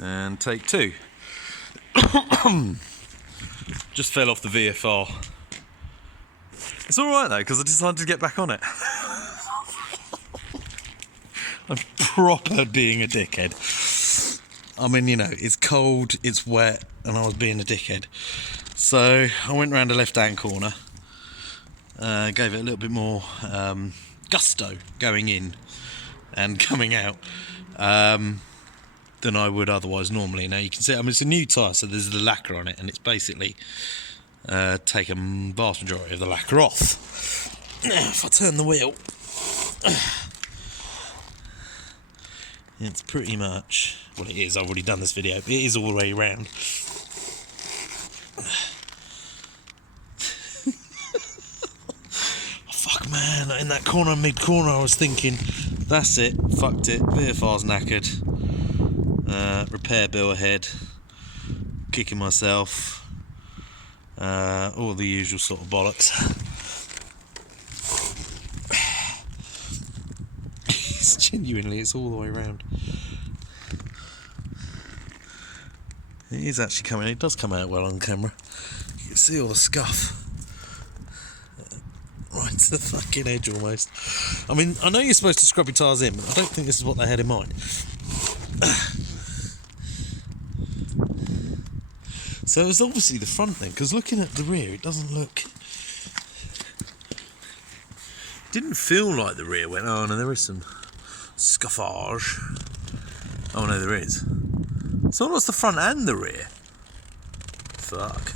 And take two. Just fell off the VFR. It's alright though, because I decided to get back on it. I'm proper being a dickhead. I mean, you know, it's cold, it's wet, and I was being a dickhead. So I went round the left-hand corner, gave it a little bit more gusto going in and coming out than I would otherwise normally. Now you can see, I mean, it's a new tyre, so there's the lacquer on it, and it's basically taken vast majority of the lacquer off. Now, if I turn the wheel, it's pretty much, well, it is, I've already done this video, but it is all the way around. Fuck man, in that corner, mid-corner, I was thinking, that's it, fucked it, VFR's knackered, repair bill ahead, kicking myself, all the usual sort of bollocks. Genuinely, it's all the way around. It is actually coming, it does come out well on camera. You can see all the scuff. Right to the fucking edge almost. I mean, I know you're supposed to scrub your tyres in, but I don't think this is what they had in mind. So it's obviously the front then, because looking at the rear, it doesn't look... Didn't feel like the rear went, oh no, there is some scuffage. Oh no, there is. So what's the front and the rear? Fuck.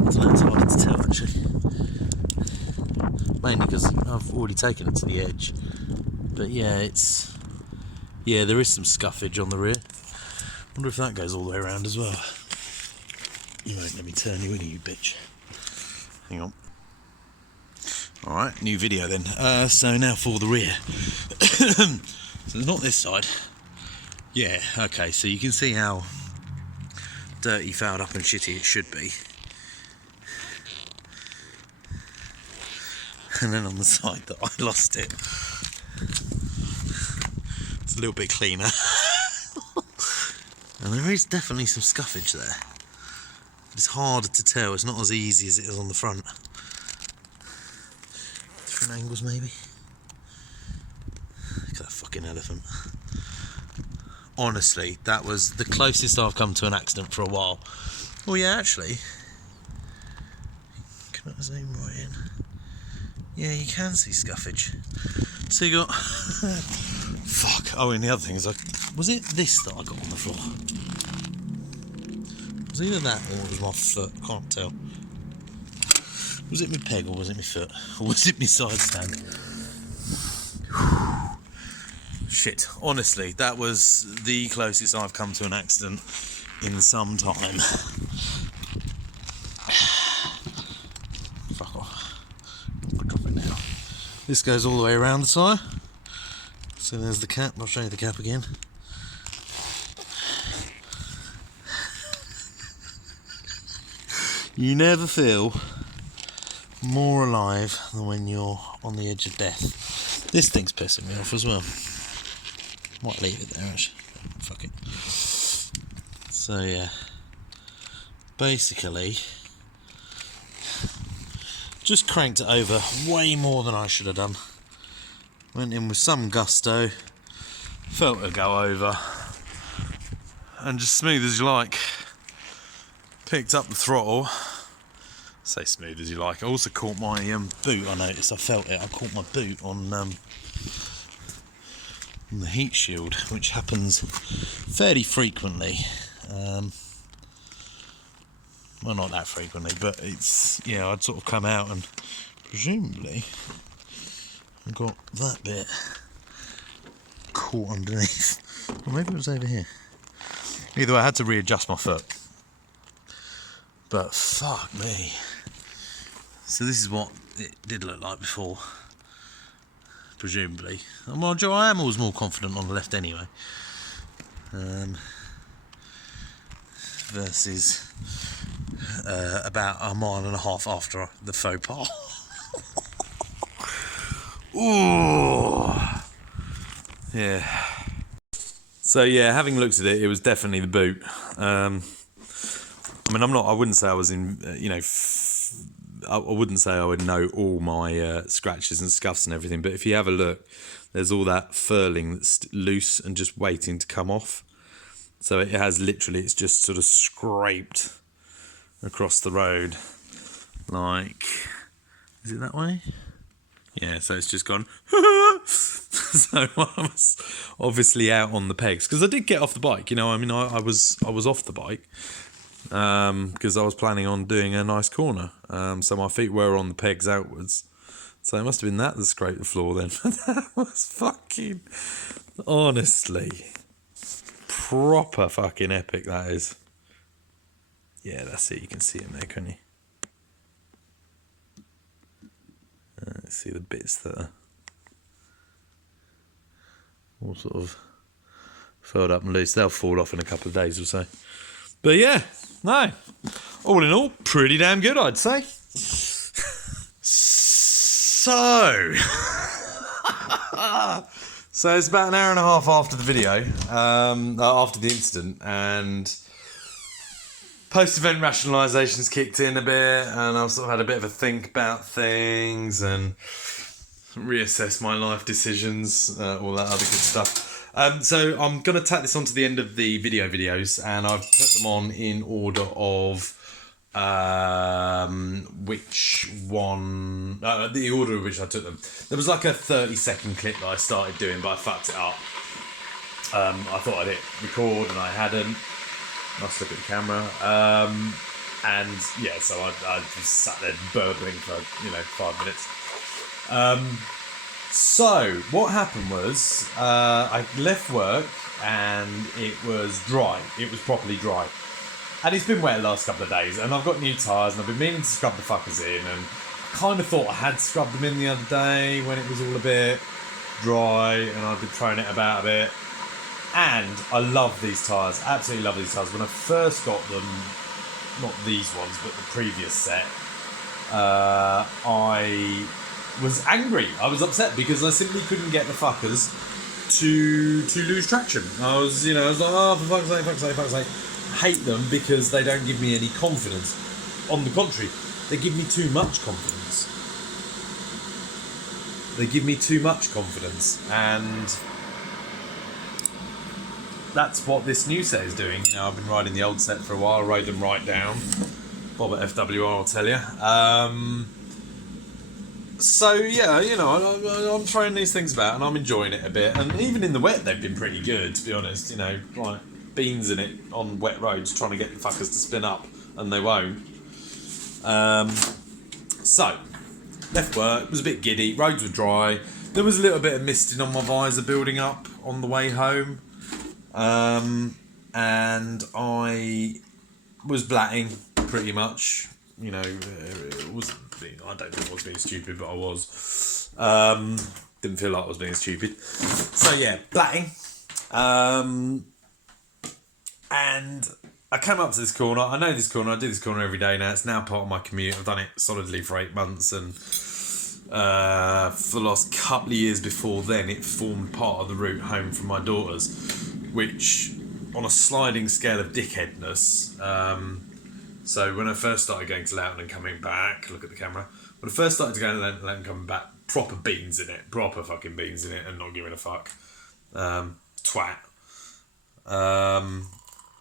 I don't know, it's hard to tell actually. Mainly because I've already taken it to the edge. But yeah, it's... Yeah, there is some scuffage on the rear. Wonder if that goes all the way around as well. You won't let me turn you in, you bitch. Hang on. Alright, new video then. So now for the rear. So it's not this side. Yeah, okay, so you can see how dirty, fouled up and shitty it should be. And then on the side that I lost it, it's a little bit cleaner. And there is definitely some scuffage there. It's harder to tell, it's not as easy as it is on the front. Different angles maybe. Look at that fucking elephant. Honestly, that was the closest I've come to an accident for a while. Oh yeah, actually. Can I zoom right in? Yeah, you can see scuffage. So you got... Fuck. Oh, and the other thing is, was it this that I got on the floor? It was either that or it was my foot. I can't tell. Was it my peg or was it my foot? Or was it my side stand? Shit. Honestly, that was the closest I've come to an accident in some time. Fuck off. I'll drop it now. This goes all the way around the tyre. So there's the cap. I'll show you the cap again. You never feel more alive than when you're on the edge of death. This thing's pissing me off as well. Might leave it there actually. Fuck it. So yeah. Basically, just cranked it over way more than I should have done. Went in with some gusto, felt it go over, and just smooth as you like, picked up the throttle. Say smooth as you like. I also caught my boot. I noticed. I felt it. I caught my boot on the heat shield, which happens fairly frequently. Well, not that frequently, but it's, yeah, I'd sort of come out and presumably I got that bit caught underneath. Or maybe it was over here. Either way, I had to readjust my foot. But fuck me. So this is what it did look like before. Presumably. Well, Joe, I am always more confident on the left anyway. Versus about a mile and a half after the faux pas. Ooh. Yeah. So yeah, having looked at it, it was definitely the boot. I mean, I wouldn't say I was in, I wouldn't say I would know all my scratches and scuffs and everything, but if you have a look, there's all that furling that's loose and just waiting to come off. So it has literally, it's just sort of scraped across the road. Like, is it that way? Yeah, so it's just gone. So I was obviously out on the pegs because I did get off the bike. I mean, I was off the bike because I was planning on doing a nice corner. So my feet were on the pegs outwards. So it must have been that scraped the floor then. That was fucking, honestly, proper fucking epic. That is. Yeah, that's it. You can see it there, can you? Let's see the bits that are all sort of furled up and loose. They'll fall off in a couple of days or so. But yeah, no. All in all, pretty damn good, I'd say. So, so it's about an hour and a half after the video, after the incident, and post-event rationalisation's kicked in a bit, and I've sort of had a bit of a think about things and reassess my life decisions, all that other good stuff. So I'm going to tack this on to the end of the videos, and I've put them on in order of which one, the order in which I took them. There was like a 30-second clip that I started doing, but I fucked it up. I thought I'd hit record and I hadn't. Must look at the camera. And yeah, so I just sat there burbling for 5 minutes. So what happened was I left work and it was dry. It was properly dry. And it's been wet the last couple of days, and I've got new tyres, and I've been meaning to scrub the fuckers in, and I kind of thought I had scrubbed them in the other day when it was all a bit dry, and I've been throwing it about a bit. And I love these tyres, absolutely love these tyres. When I first got them, not these ones, but the previous set, I was angry. I was upset because I simply couldn't get the fuckers to lose traction. I was like, oh, for fuck's sake. Hate them because they don't give me any confidence. On the contrary, they give me too much confidence. And that's what this new set is doing. I've been riding the old set for a while. I rode them right down. Bob at FWR, I'll tell you. So yeah, I'm throwing these things about and I'm enjoying it a bit. And even in the wet, they've been pretty good, to be honest. Like beans in it on wet roads, trying to get the fuckers to spin up, and they won't. So left work, was a bit giddy. Roads were dry. There was a little bit of misting on my visor building up on the way home, and I was blatting pretty much. It was. I don't think I was being stupid, but I was. Didn't feel like I was being stupid. So yeah, blatting. And I came up to this corner. I know this corner. I do this corner every day now. It's now part of my commute. I've done it solidly for 8 months, and for the last couple of years before then, it formed part of the route home from my daughter's, which, on a sliding scale of dickheadness. So when I first started going to Loughton and coming back, look at the camera. When I first started to go to Loughton and coming back, proper fucking beans in it, and not giving a fuck. Twat.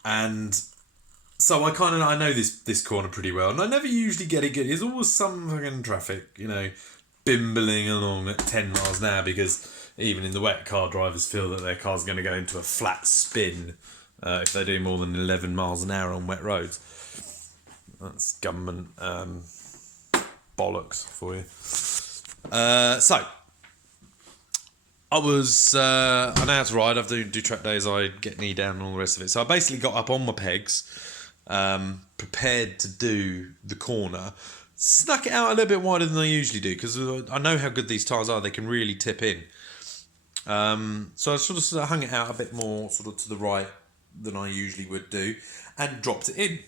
And so I know this corner pretty well, and I never usually get it good. There's always some fucking traffic, bimbling along at 10 miles an hour, because even in the wet, car drivers feel that their car's going to go into a flat spin if they do more than 11 miles an hour on wet roads. That's government bollocks for you. So I know how to ride. I do track days. I get knee down and all the rest of it. So I basically got up on my pegs, prepared to do the corner, snuck it out a little bit wider than I usually do, because I know how good these tyres are. They can really tip in. So I sort of hung it out a bit more sort of to the right than I usually would do, and dropped it in.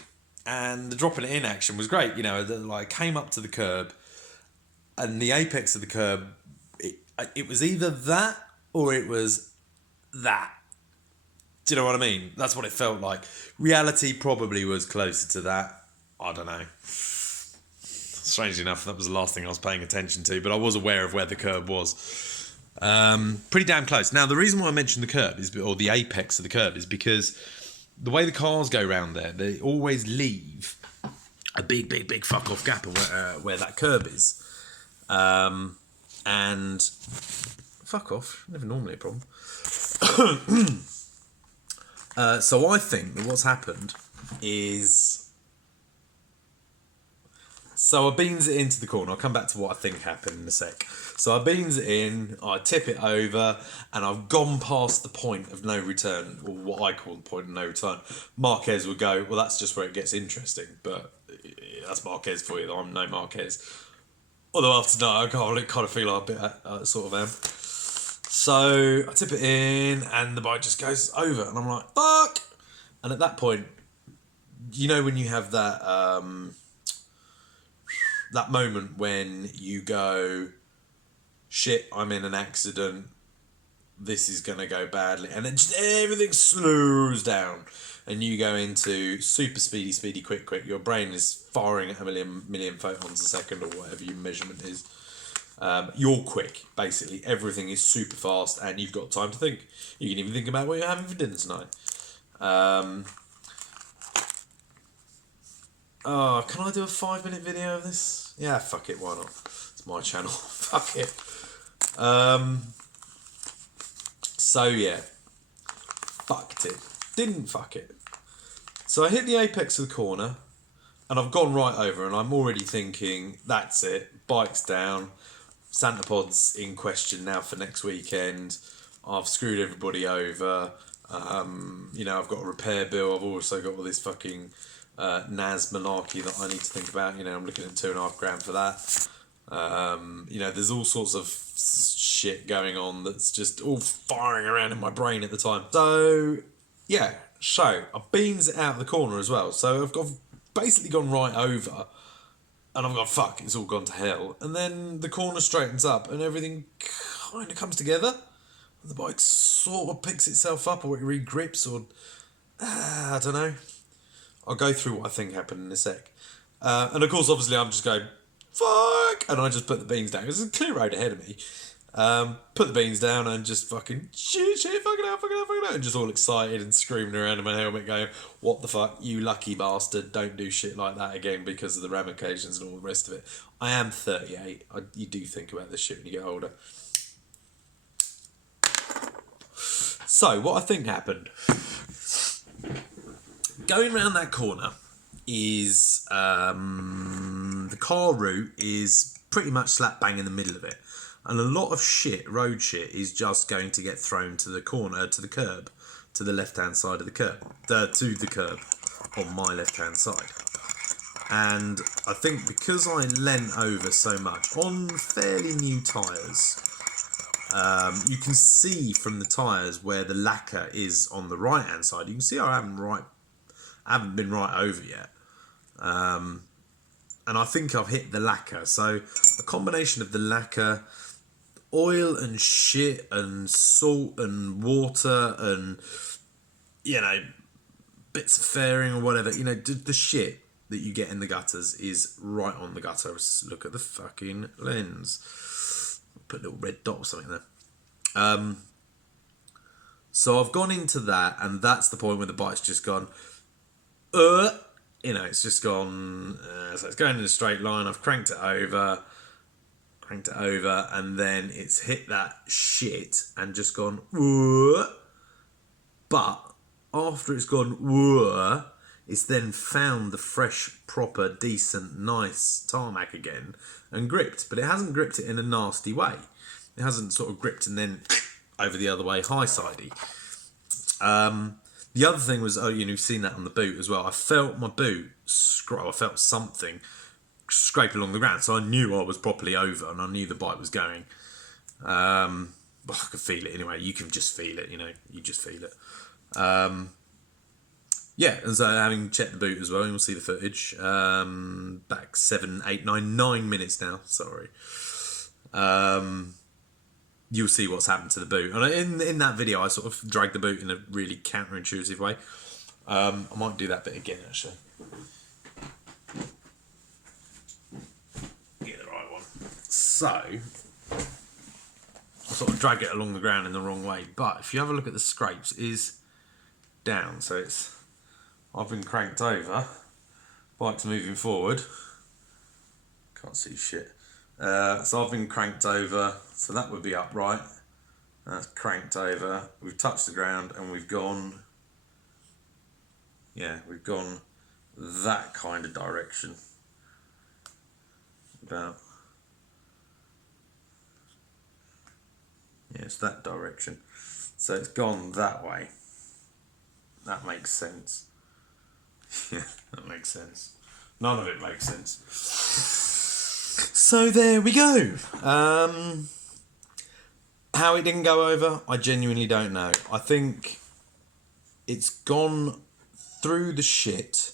And the dropping it in action was great. Came up to the curb, and the apex of the curb, it was either that or it was that. Do you know what I mean? That's what it felt like. Reality probably was closer to that. I don't know. Strangely enough, that was the last thing I was paying attention to, but I was aware of where the curb was. Pretty damn close. Now, the reason why I mentioned the curb is, or the apex of the curb, is because the way the cars go round there, they always leave a big fuck off gap where that curb is. And fuck off, never normally a problem. So I think that what's happened is, so I beans it into the corner. I'll come back to what I think happened in a sec. So I beans it in, I tip it over, and I've gone past the point of no return, or what I call the point of no return. Marquez would go, well, that's just where it gets interesting, but that's Marquez for you. I'm no Marquez. Although after tonight, I kind of feel like a bit sort of am. So I tip it in, and the bike just goes over, and I'm like, fuck! And at that point, you know when you have that that moment when you go, shit, I'm in an accident, this is going to go badly, and then just everything slows down, and you go into super speedy, quick. Your brain is firing at a million photons a second, or whatever your measurement is. You're quick, basically. Everything is super fast, and you've got time to think. You can even think about what you're having for dinner tonight. Can I do a 5-minute video of this? Yeah, fuck it, why not? It's my channel. Fuck it. So yeah, fucked it. Didn't fuck it. So I hit the apex of the corner, and I've gone right over, and I'm already thinking, that's it, bike's down, Santa Pod's in question now for next weekend, I've screwed everybody over, I've got a repair bill, I've also got all this fucking NAS malarkey that I need to think about, I'm looking at $2.5 for that. There's all sorts of shit going on that's just all firing around in my brain at the time. So, yeah, I beans it out of the corner as well. So I've basically gone right over, and I've gone, fuck, it's all gone to hell. And then the corner straightens up, and everything kind of comes together. And the bike sort of picks itself up, or it re-grips, or I don't know. I'll go through what I think happened in a sec. And of course, obviously, I'm just going, fuck! And I just put the beans down. There's a clear road ahead of me. Put the beans down and just fucking shit, fucking out. And just all excited and screaming around in my helmet going, what the fuck, you lucky bastard, don't do shit like that again because of the ramifications and all the rest of it. I am 38. You do think about this shit when you get older. So, what I think happened. Going round that corner is the car route is pretty much slap bang in the middle of it, and a lot of road shit is just going to get thrown to the corner, to the curb, to the left hand side of the curb, to the curb on my left hand side. And I think because I leant over so much on fairly new tyres, you can see from the tyres where the lacquer is on the right hand side. You can see I haven't been right over yet. And I think I've hit the lacquer. So a combination of the lacquer, oil and shit and salt and water and, bits of fairing or whatever, the shit that you get in the gutters is right on the gutter. Let's look at the fucking lens. Put a little red dot or something there. So I've gone into that, and that's the point where the bike's just gone, it's just gone, so it's going in a straight line. I've cranked it over, and then it's hit that shit and just gone, but after it's gone, it's then found the fresh, proper, decent, nice tarmac again and gripped, but it hasn't gripped it in a nasty way. It hasn't sort of gripped and then over the other way, high-sidey. The other thing was, you've seen that on the boot as well. I felt my boot, I felt something scrape along the ground, so I knew I was properly over, and I knew the bike was going. I could feel it anyway. You can just feel it, you just feel it. And so having checked the boot as well, you'll see the footage. Back 7, 8, 9 minutes now, sorry. you'll see what's happened to the boot. And in that video, I sort of dragged the boot in a really counterintuitive way. I might do that bit again, actually. Get the right one. So, I sort of drag it along the ground in the wrong way. But if you have a look at the scrapes, it is down. So I've been cranked over. Bike's moving forward. Can't see shit. So I've been cranked over, so that would be upright. That's cranked over. We've touched the ground and we've gone, we've gone that kind of direction. About, it's that direction. So it's gone that way. That makes sense. Yeah, that makes sense. None of it makes sense. So there we go. How it didn't go over, I genuinely don't know. I think it's gone through the shit,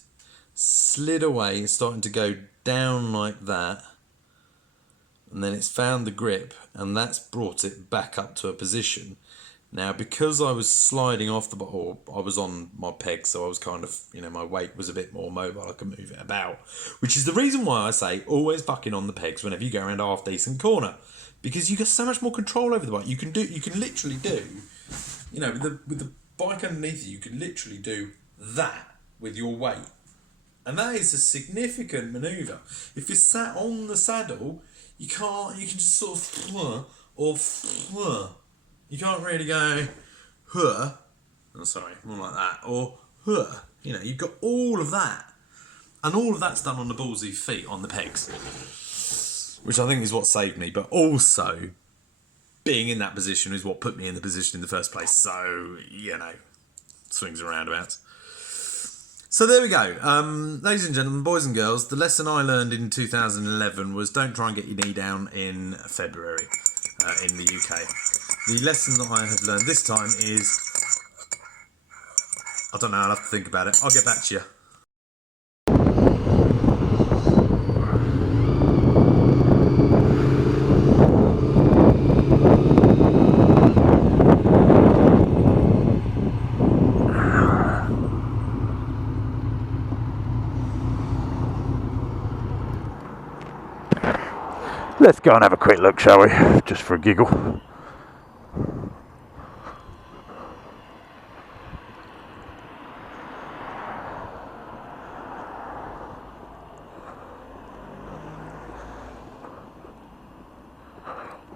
slid away, it's starting to go down like that, and then it's found the grip, and that's brought it back up to a position. Now, because I was sliding off the bottle, I was on my peg, so I was kind of, my weight was a bit more mobile, I could move it about. Which is the reason why I say always bucking on the pegs whenever you go around a half-decent corner. Because you get so much more control over the bike. You can literally do, with the bike underneath you can literally do that with your weight. And that is a significant manoeuvre. If you're sat on the saddle, you can just sort of, you can't really go, more like that, or, you've got all of that. And all of that's done on the balls of your feet, on the pegs. Which I think is what saved me, but also, being in that position is what put me in the position in the first place. So, swings and roundabouts. So there we go. Ladies and gentlemen, boys and girls, the lesson I learned in 2011 was don't try and get your knee down in February in the UK. The lesson that I have learned this time is, I don't know, I'll have to think about it. I'll get back to you. Let's go and have a quick look, shall we? Just for a giggle.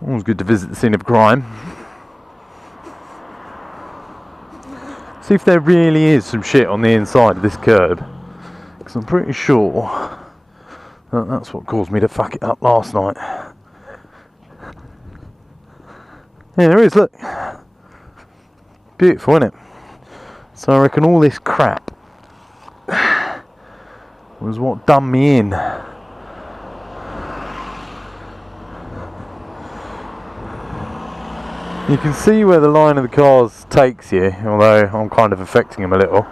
Always good to visit the scene of crime. See if there really is some shit on the inside of this curb. Because I'm pretty sure that's what caused me to fuck it up last night. Yeah, there is, look. Beautiful, isn't it? So I reckon all this crap was what done me in. You can see where the line of the cars takes you, although I'm kind of affecting them a little.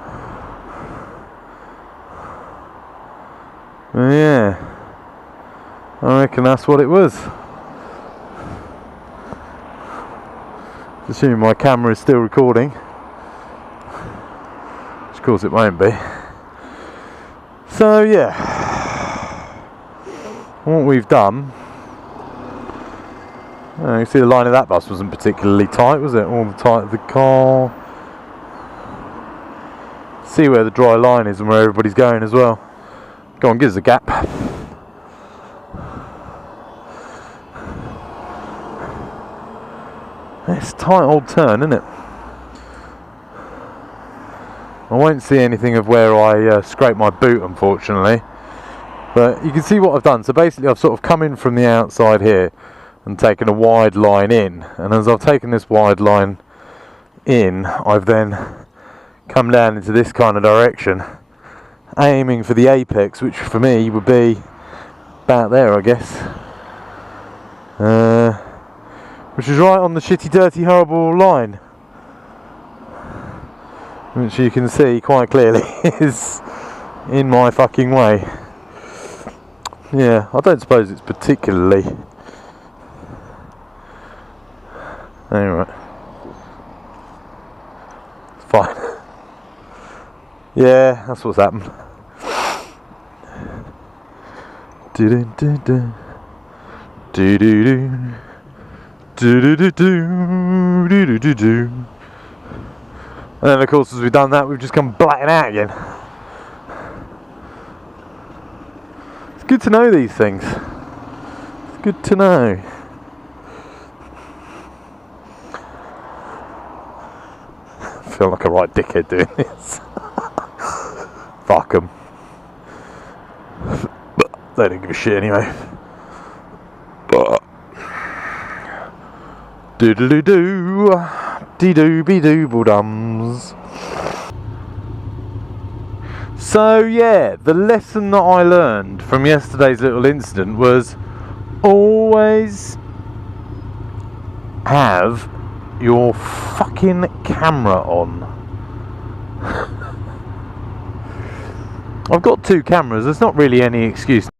Yeah, I reckon that's what it was. Assuming my camera is still recording, which of course it won't be. So yeah, what we've done, you see the line of that bus wasn't particularly tight, was it? All the tight of the car. See where the dry line is and where everybody's going as well. Go on, give us a gap. It's a tight old turn, isn't it? I won't see anything of where I scraped my boot, unfortunately. But you can see what I've done. So basically I've sort of come in from the outside here and taken a wide line in. And as I've taken this wide line in, I've then come down into this kind of direction, aiming for the apex, which for me would be about there, I guess. Which is right on the shitty, dirty, horrible line, which you can see quite clearly is in my fucking way. Yeah, I don't suppose it's particularly Alright. Fine. Yeah, that's what's happened. Do-do-do-do. Do-do-do. Do-do-do-do. Do-do-do-do. And then of course as we've done that we've just come blatting out again. It's good to know these things. It's good to know. I feel like a right dickhead doing this. Fuck 'em. But they don't give a shit anyway. But doodle-doo, dee-doo-be-doo-dums. So yeah, the lesson that I learned from yesterday's little incident was always have your fucking camera on. I've got 2 cameras, there's not really any excuse